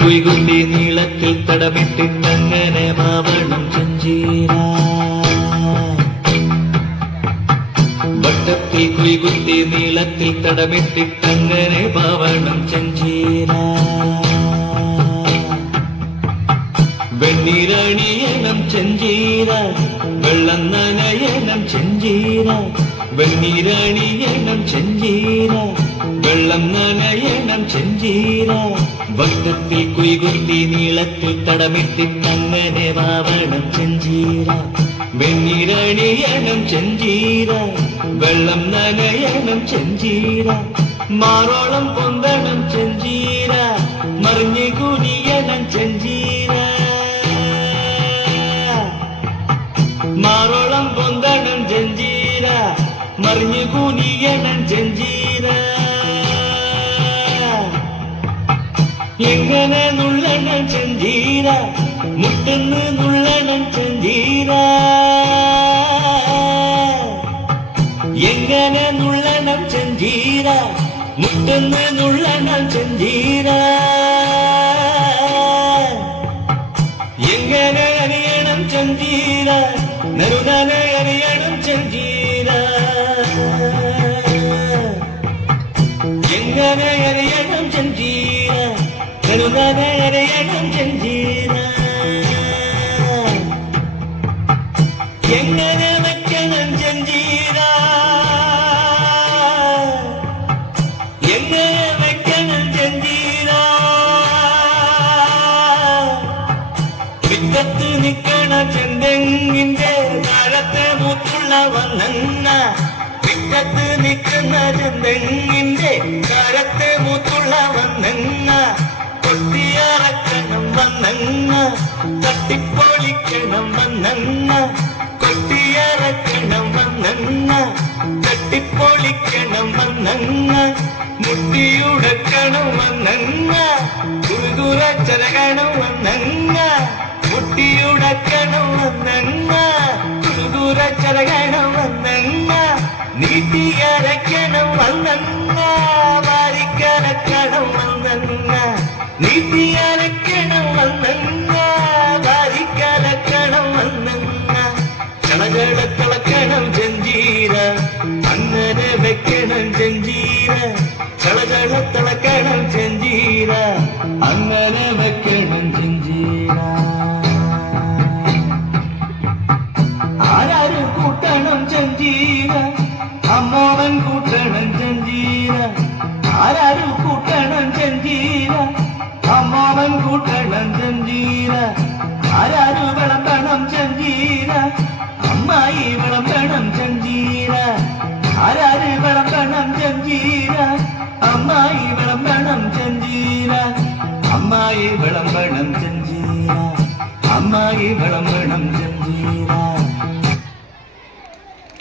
കുയ്കുത്തി നീളത്തിൽ തടമിട്ടിട്ടങ്ങനെ മാവണം ചെഞ്ചീര വട്ടത്തിൽ കുയ്കുത്തി നീളത്തിൽ തടമിട്ടിട്ടങ്ങനെ മാവണം ചെഞ്ചീര വെണ്ണീരണിയണം ചെഞ്ചീര വെള്ളം നനയണം ചെഞ്ചീര വെണ്ണീരണിയണം ചെഞ്ചീര വെള്ളം നനയണം ചെഞ്ചീര വട്ടത്തിൽ കുയ്കുത്തി നീളത്തിൽ തടമിട്ടിട്ടങ്ങനെ മാവണം ചെഞ്ചീര വെണ്ണീരണിയണം ചെഞ്ചീര വെള്ളം നനയണം ചെഞ്ചീര മാറോളം പൊന്തണം ചെഞ്ചീര മറിഞ്ഞു കുനിയണം ചെഞ്ചീര മാറോളം പൊന്തണം ചെഞ്ചീര മറിഞ്ഞു കുനിയണം ചെഞ്ചീര എങ്ങനെ നുള്ളണം ചെഞ്ചീര മുട്ടെന്ന് നുള്ളണം ചെഞ്ചീര എങ്ങനെ നുള്ളണം ചെഞ്ചീര മുട്ടെന്ന് നുള്ളണം ചെഞ്ചീര എങ്ങനെ അറിയണം ചെഞ്ചീര നെറുനനെ അറിയണം ചെഞ്ചീര എങ്ങനെ അറിയണം ചെഞ്ചീര നെറുനനെ അറിയണം ചെഞ്ചീര എങ്ങനെ വെക്കണം ചെഞ്ചീര എങ്ങനെ വെക്കണം ചെഞ്ചീര വിറ്റത്ത് നിക്കണ ചെന്തെങ്ങിന്റെ താഴത്തെ മൂത്തുള്ള വന്നങ്ങ വിറ്റത്ത് നിൽക്കുന്ന ചെന്തെങ്ങിന്റെ താഴത്തെ മൂത്തുള്ള വന്നങ്ങ കൊട്ടിയറക്കണം വന്നങ്ങ തട്ടിപ്പൊളിക്കണം വന്നങ്ങ കൊട്ടിയറക്കണം വന്നങ്ങ തട്ടിപ്പൊളിക്കണം വന്നങ്ങ മുട്ടിയുടക്കണം വന്നങ്ങ കുറുകുറച്ചരകണം വന്നങ്ങ മുട്ടിയുടക്കണം വന്നങ്ങ കുറുകുറച്ചരകണം വന്നങ്ങ നീട്ടിയരക്കണം വന്നങ്ങ വാരിക്കരക്കണം വന്നങ്ങ നീട്ടിയരക്കണം വന്നങ്ങ വാരിക്കരക്കണം വന്നങ്ങ ചളചളത്തിളക്കണം ചെഞ്ചീര അങ്ങനെ വെക്കണം ചെഞ്ചീര ചളചളത്തിളക്കണം ചെഞ്ചീര അങ്ങനെ വെക്കണം ചെഞ്ചീര ആരാരും കൂട്ടണം ചെഞ്ചീര അമ്മോവൻ കൂട്ടണം ചെഞ്ചീര ആരാരും കൂട്ടണം ചെഞ്ചീര അമ്മോവൻ കൂട്ടണം ചെഞ്ചീര ആരാരും വിളമ്പണം ചെഞ്ചീര അമ്മായി വിളമ്പണം ചെഞ്ചീര ആരാര് വിളമ്പണം ചെഞ്ചീര അമ്മായി വിളമ്പണം ചെഞ്ചീര അമ്മായി വിളമ്പണം ചെഞ്ചീര അമ്മായി വിളമ്പണം